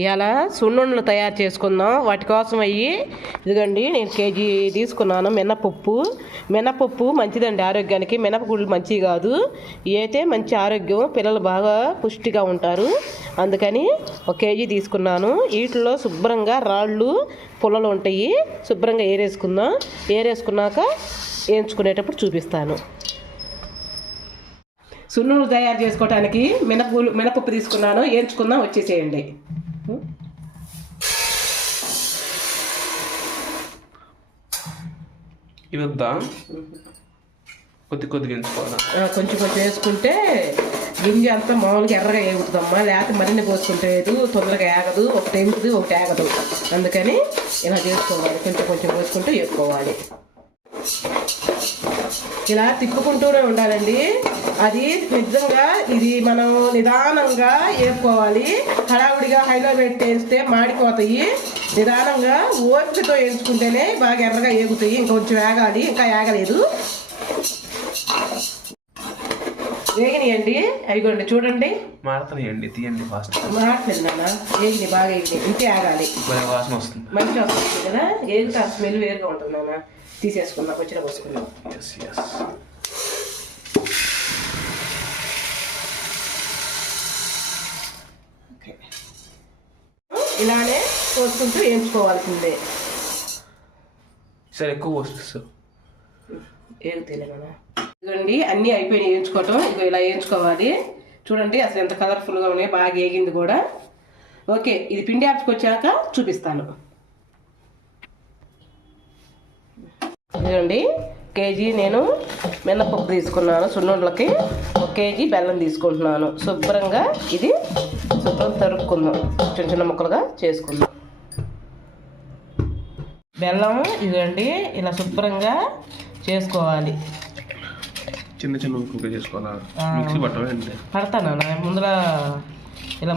ఇవాళ సున్నుండలు తయారు చేసుకుందాం. వాటి కోసం ఇదిగోండి, నేను కేజీ తీసుకున్నాను మినపప్పు మంచిదండి ఆరోగ్యానికి. మినపగుళ్ళు మంచివి కాదు, ఇవి అయితే మంచి ఆరోగ్యం, పిల్లలు బాగా పుష్టిగా ఉంటారు. అందుకని ఒక కేజీ తీసుకున్నాను. వీటిలో శుభ్రంగా రాళ్ళు పుల్లలు ఉంటాయి, శుభ్రంగా ఏరేసుకున్నాక వేయించుకునేటప్పుడు చూపిస్తాను. సున్నుండలు తయారు చేసుకోవడానికి మినపప్పు తీసుకున్నాను, వేయించుకుందాం, వచ్చేసేయండి. ఇవద్దా కొద్దిగా వేసుకోవాలా? కొంచెం వేసుకుంటే గింజ అంతా మామూలుగా ఎర్రగా ఏగుతుందమ్మా. లేకపోతే మరిన్ని పోసుకుంటే తొందరగా ఏగదు, ఒకటి ఎగుతుంది ఒకటి ఏగదు. అందుకని ఇలా చేసుకోవాలి, కొంచెం పోసుకుంటూ వేసుకోవాలి. ఇలా తిప్పుకుంటూనే ఉండాలండి. అది నిజంగా ఇది మనం నిదానంగా వేసుకోవాలి. హడావుడిగా హైలో పెట్టి వేస్తే మాడిపోతాయి. నిదానంగా ఓపికతో వేయించుకుంటేనే బాగా ఎర్రగా ఏగుతాయి. ఇంకొంచెం వేగాలి, ఇంకా ఏగలేదు. వేగినాయండి, అయిగోండి చూడండి. మాడతాయండి, తీయండి ఫాస్ట్. మాడలేదు నాన్న, వేగినాయి, బాగా వేగినాయి. ఇంతే ఆగాలి, వాసన వస్తుంది, మంచి వస్తుంది కదా. ఏగుతా స్మెల్ వేరుగా ఉంటుంది నాన్న. తీసేసుకుందాం, వచ్చిన పోసుకుందాం. ఇలానే పోసుకుంటూ వేయించుకోవాల్సిందే. సరే, ఎక్కువ పోస్తుంది. ఏగుతాయిలే కదా. ఇదిగోండి, అన్నీ అయిపోయినాయి వేయించుకోవటం. ఇగో ఇలా వేయించుకోవాలి. చూడండి అసలు ఎంత కలర్ఫుల్గా ఉన్నాయి, బాగా ఏగింది కూడా. ఓకే, ఇది పిండి ఆపుకొచ్చాక చూపిస్తాను. ఇదిగోండి, కేజీ నేను మినపప్పు తీసుకున్నాను సున్నుండలకి. 1 కేజీ బెల్లం తీసుకుంటున్నాను. శుభ్రంగా తరుక్కుందాం, చిన్న ముక్కలుగా చేసుకుందాం. బెల్లం ఇదిగోండి, ఇలా శుభ్రంగా చేసుకోవాలి. చిన్న ముక్కలుగా చేసుకోవాలా? మిక్సీ పట్టండి. పడతానా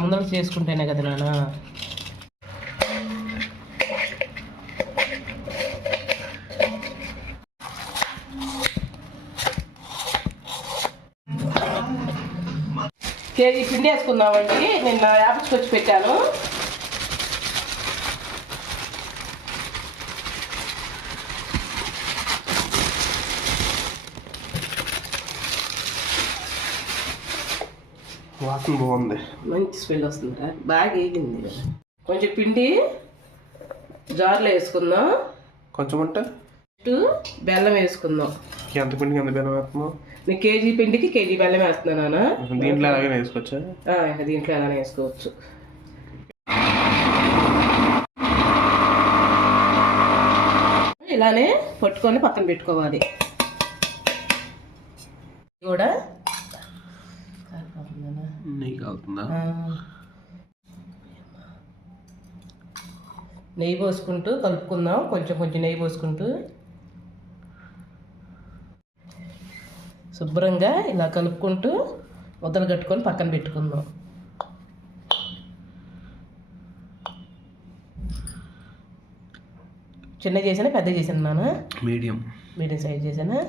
ముందర చేసుకుంటేనే కదా నాన్న. కేజీ పిండి వేసుకుందామండి. నిన్న యాపించుకొచ్చి పెట్టాను. వాసన బాగుంది, మంచి స్మెల్ వస్తుందా, బాగా వేగింది. కొంచెం పిండి జార్లో వేసుకుందాం. కొంచెం అంటే బెల్లం వేసుకుందాం. ఎంత పిండికి ఎంత బెల్లం వేస్తున్నావు? నేను కేజీ పిండికి కేజీ బెల్లం వేస్తున్నానా. దీంట్లో అలాగే వేసుకోవచ్చా? దీంట్లో అలానే వేసుకోవచ్చు. ఇలానే పట్టుకొని పక్కన పెట్టుకోవాలి. కూడా నెయ్యి కాలుతుందా? నెయ్యి పోసుకుంటూ కలుపుకుందాం. కొంచెం నెయ్యి పోసుకుంటూ శుభ్రంగా ఇలా కలుపుకుంటూ ముద్దలు కట్టుకొని పక్కన పెట్టుకుందాం. చిన్న చేసానా పెద్ద చేసాను నాన్న? మీడియం సైజ్ చేసానా?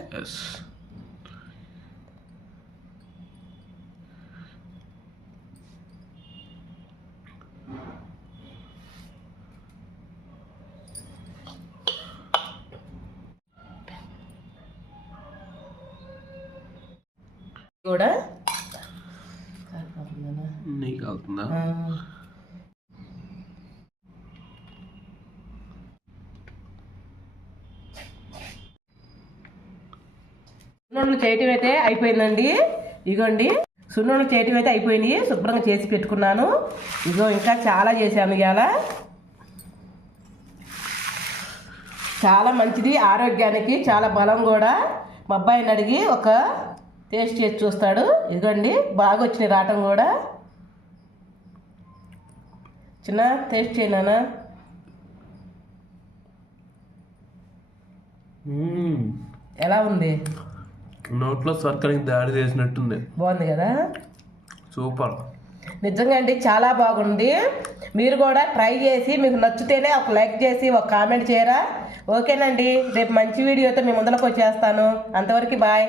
కూడా నెయ్యి కాలుతుందా? సున్నుండలు చేయటం అయితే అయిపోయిందండి. ఇగోండి, సున్నుండలు చేయటం అయితే అయిపోయినాయి. శుభ్రంగా చేసి పెట్టుకున్నాను. ఇగో ఇంకా చాలా చేశాను ఇవాళ. చాలా మంచిది ఆరోగ్యానికి, చాలా బలం కూడా. మా అబ్బాయిని అడిగి ఒక టేస్ట్ చేసి చూస్తాడు. ఇదిగోండి, బాగా వచ్చినాయి రావటం కూడా. చిన్న టేస్ట్ చేయనా? ఎలా ఉంది? నోట్లో సర్కలింగ్ దాడి చేసినట్టుంది. బాగుంది కదా, సూపర్. నిజంగా అండి చాలా బాగుంది. మీరు కూడా ట్రై చేసి మీకు నచ్చితేనే ఒక లైక్ చేసి ఒక కామెంట్ చేయరా? ఓకేనండి, రేపు మంచి వీడియోతో మీ ముందరకు వచ్చేస్తాను. అంతవరకు బాయ్.